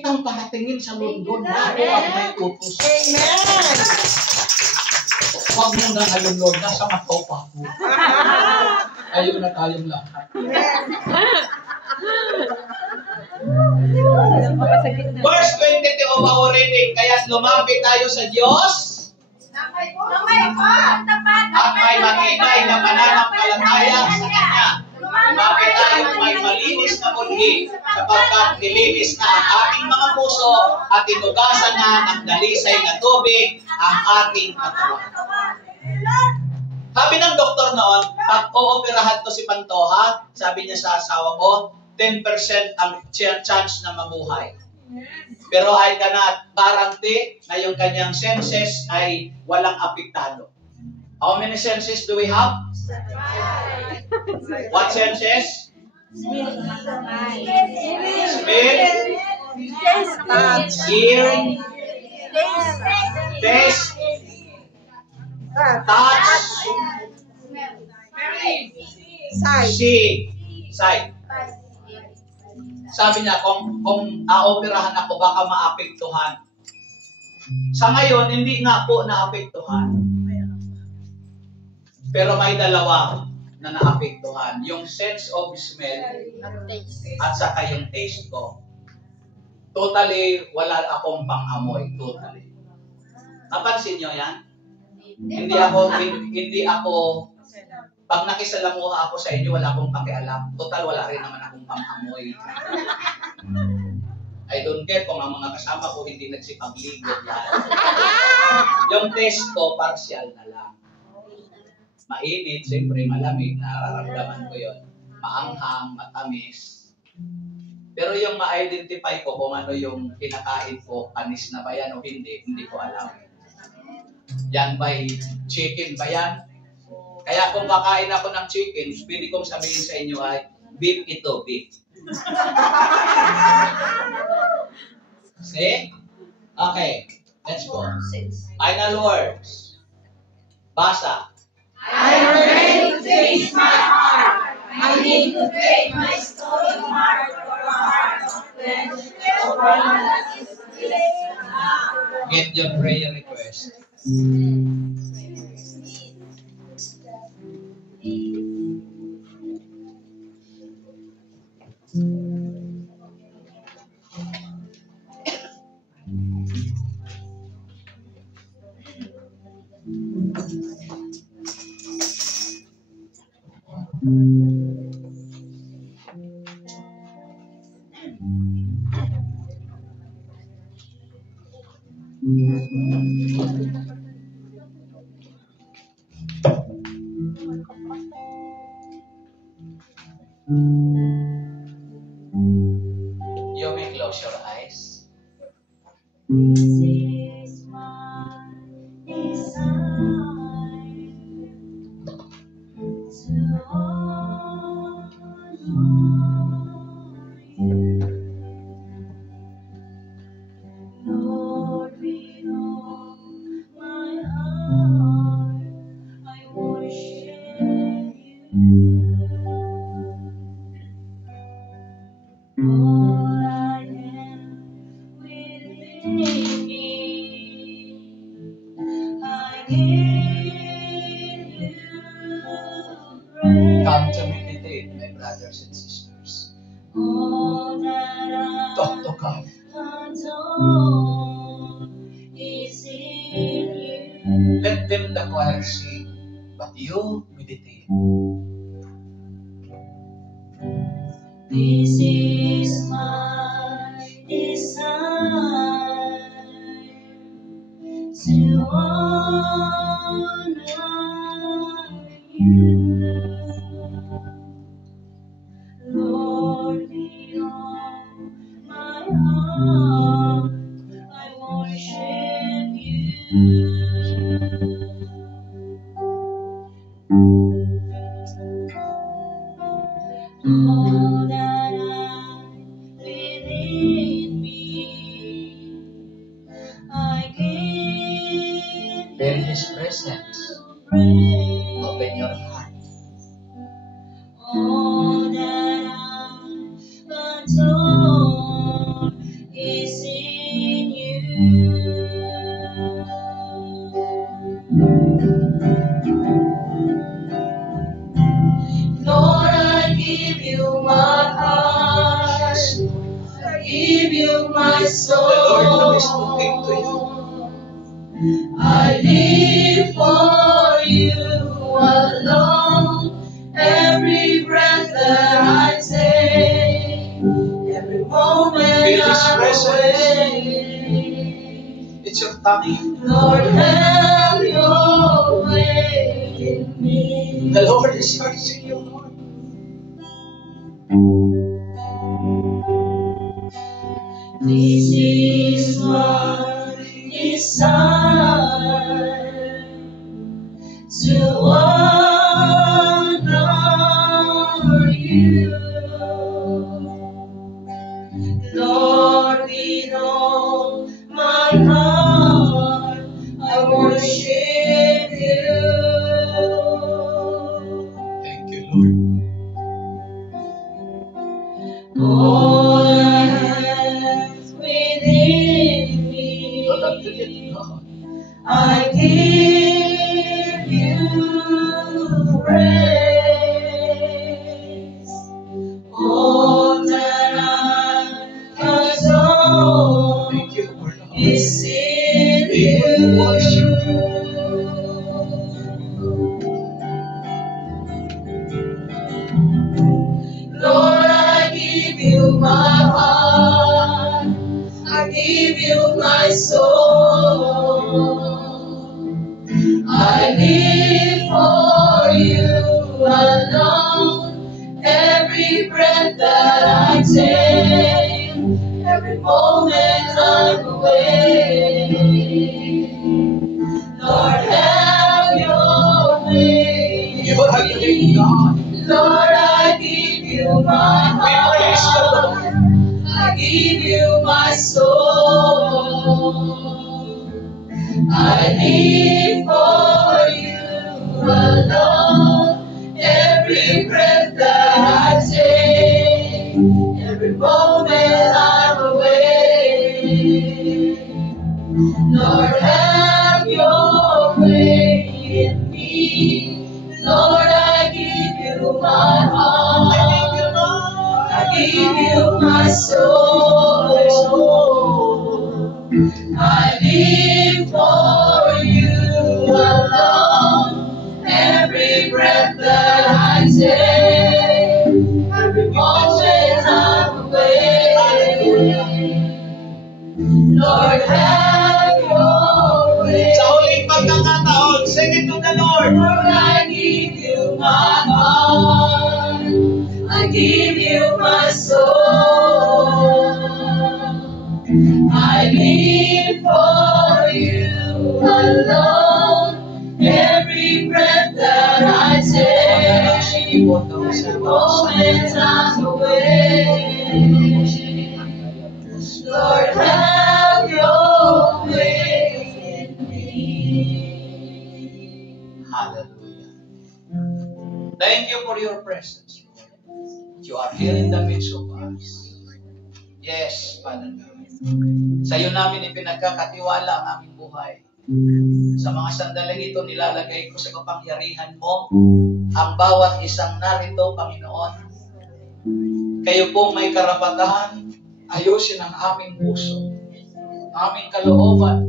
kitang paratingin sa London bago ang may utos. Amen! Huwag mo na ngayon, Lord, nasa Macau pa ako. Ayaw na tayong lahat. Verse 22 of our reading, kaya lumapit tayo sa Diyos at may matibay na pananampalataya sa Kanya. Lumapit tayo may malinis na bunhi sapagkat nilinis na ang ating mga puso at tinugasan na ng dalisay na tubig ang ating katawan. Sabi ng doktor noon, pag ooperahan to si Pantoja, sabi niya sa asawa ko, 10% ang chance na mabuhay. Pero I cannot guarantee na yung kanyang senses ay walang apektado. How many senses do we have? What senses? Smell, hear, taste, touch, see, sight. Sabi niya, kung aoperahan ako, baka maapektuhan. Sa ngayon, hindi nga po naapektuhan. Pero may dalawa na naapektuhan. Yung sense of smell at saka yung taste ko. Totally, wala akong pang-amoy. Totally. Napansin nyo yan? Hindi ako, pag nakisalamuha ako sa inyo, wala akong pakialam. Total, wala rin naman akong pang-amoy. I don't care kung ang mga kasama ko hindi nagsipagligo. Yung taste ko, partial na lang. Mainit, siyempre malamig, nararamdaman ko yun. Maanghang, matamis. Pero yung ma-identify ko kung ano yung kinakain ko, panis na ba yan o hindi ko alam. Yan ba'y chicken ba yan? Kaya kung kakain ako ng chicken, pwede kong sabihin sa inyo ay, beef ito, beef. See? Okay, let's go. Final words. Basa. I pray to taste my heart. I need to take my stolen heart for a heart of flesh, for one that is pleasing now. Get your prayer request. You may close your eyes. This is my desire to honor you, Lord, with all my heart I worship you. All I am within me, I give you praise. Come to meditate, my brothers and sisters. All that Talk to God. I adore is in you. Let them the choir sing, but you meditate. This is my desire to honor you, Lord, with all my heart I worship you. All that I within me, I give In His presence, praise. open your heart. All that I adore is in you. Lord, I give you my heart. I give you my soul. The Lord now is talking to you. I live for you alone. Every breath that I take, every moment Feel His I'm presence. away. It's your time. Lord, have your way in me. The Lord is searching you, Lord. This is my desire, to honor you, Lord, with all my heart, I worship you. Thank you, Lord. All I have within me, I give you praise. All that I adore Thank you, Lord. is in We want to worship you. Lord, I give you my heart. I give you my soul. I live for you alone. Every breath that I take, every moment I'm away. Lord, have your way. You are a great God. Lord, I give you my We praise the heart. Lord. I give you my soul. I live for you alone. Every breath that I take, every moment I'm away. Lord, have your way in me. Lord, I give you my heart. I give you my soul. I live for you alone. Every breath that I take, every moment I'm away. Lord, have your way. Sa huling pagkakataon, sing it to the Lord. Lord, I give you my heart. I give you my soul. I live for you alone. Every breath that I take, every moment I'm away. Lord, have your way in me. Hallelujah. Thank you for your presence, Lord. You are here in the midst of us. Yes, Father God. Sa iyo namin ipinagkakatiwala ang aming buhay. Sa mga sandaling ito, nilalagay ko sa kapangyarihan mo ang bawat isang narito, Panginoon. Kayo pong may karapatan, ayusin ang aming puso, aming kalooban,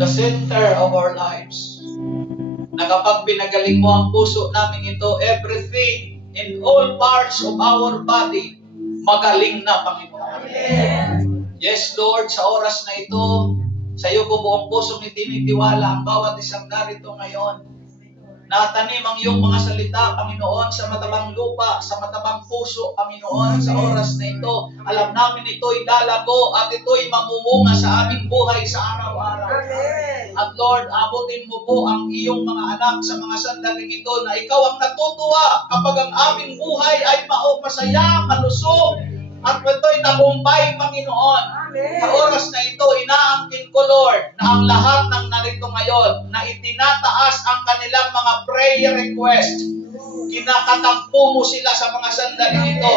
the center of our lives. Na kapag pinagaling mo ang puso namin ito, everything in all parts of our body, magaling na, Panginoon. Yes, Lord, sa oras na ito, sa iyo ko buong pusong itinitiwala ang bawat isang narito ngayon. Natanim ang iyong mga salita, Panginoon, sa matabang lupa, sa matabang puso, Panginoon, sa oras na ito. Alam namin ito'y lalago at ito'y mamumunga sa aming buhay sa araw-araw. At Lord, abutin mo po ang iyong mga anak sa mga sandaling ito na ikaw ang natutuwa kapag ang aming buhay ay masaya, malusog, at ito'y tagumpay, Panginoon. Sa oras na ito, inaangkin ko, Lord, na ang lahat ng narito ngayon na itinataas ang kanilang mga prayer request. kinakatagpo mo sila sa mga sandali ito.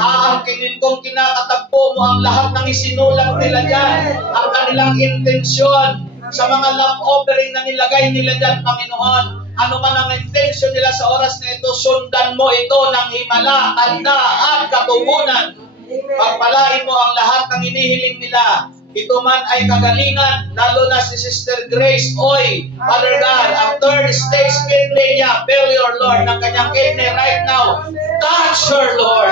Aangkinin kong kinakatagpo mo ang lahat ng isinulat nila dyan, ang kanilang intensyon sa mga love offering na nilagay nila dyan, Panginoon. Ano man ang intensyon nila sa oras na ito, sundan mo ito ng himala, tanda at katugunan. Pagpalain mo ang lahat ng inihiling nila. Ito man ay kagalingan, lalo na si Sister Grace Oy, Father God, ang third stage kidney niya, failure, Lord, ng kanyang kidney right now. Touch her, Lord.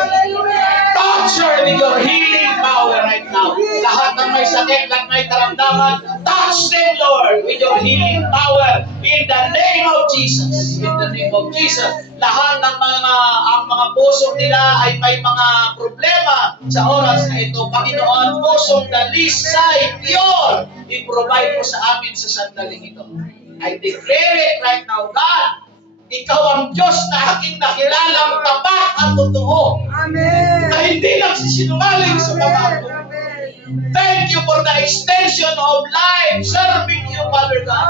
Touch her with your healing power right now. Lahat ng may sakit, lahat may karamdaman, touch them, Lord, with your healing power in the name of Jesus. In the name of Jesus. Lahat ng mga puso nila ay may mga problema sa oras na ito. Panginoon, pusong dalisay, pure, i-provide mo sa amin sa sandaling ito. I declare it right now, God, ikaw ang Diyos na aking nakilalang tapat at totoo. Amen. Na hindi nagsisinungaling sa mga ito. Thank you for the extension of life serving you, Father God.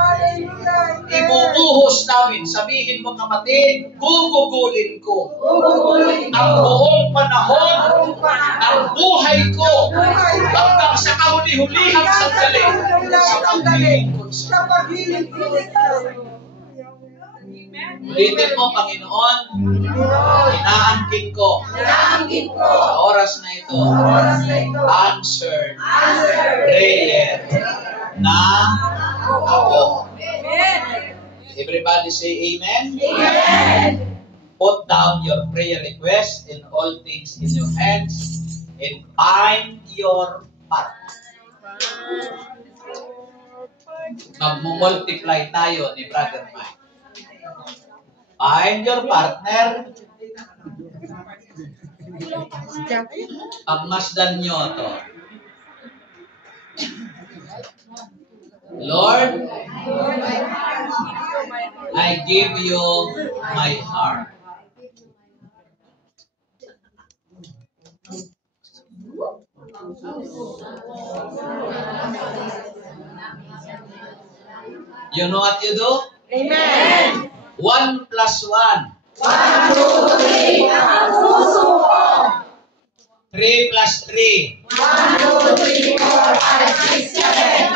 Ibubuhos namin. Sabihin mo, kapatid, gugugulin ko ang buong panahon ng buhay ko hanggang sa kahuli-hulihang sandali sa paglilingkod sa ulitin mo, Panginoon, inaangkin ko sa oras na ito, answered prayer na ako. Everybody say amen? Amen. Put down your prayer request and all things in your hands and find your partner. Magmumultiply tayo ni Brother Mike. Find your partner. Pagmasdan nyo to. Lord, I give you my heart. You know what you do? Amen. 1 plus 1. 1, 2, 3, ang puso ko. 3 plus 3. 1, 2, 3, 4, 5, 6, 7.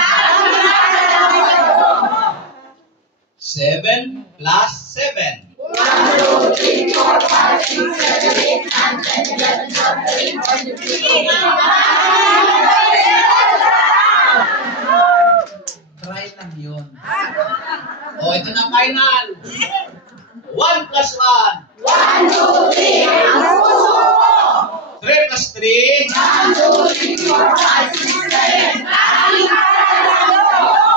7 plus 7. 1, 2, 3, 4, 5, 6, 7, 8, 9, 10, 11, 12, 13, 14, 15. Try lang yun. O, ito na final. 1 plus 1. 1, 2, 3, ang puso ko. 3 plus 3. 1, 2, 3, 4, 5, 6, 7.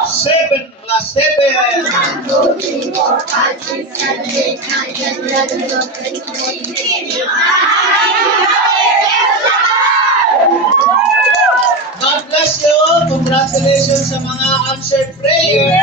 7 plus 7. 1, 2, 3, 4, 5, 6, 7, 8, 9, 10, 11, 12, 13, 14. God bless you. Congratulations sa mga answered prayer.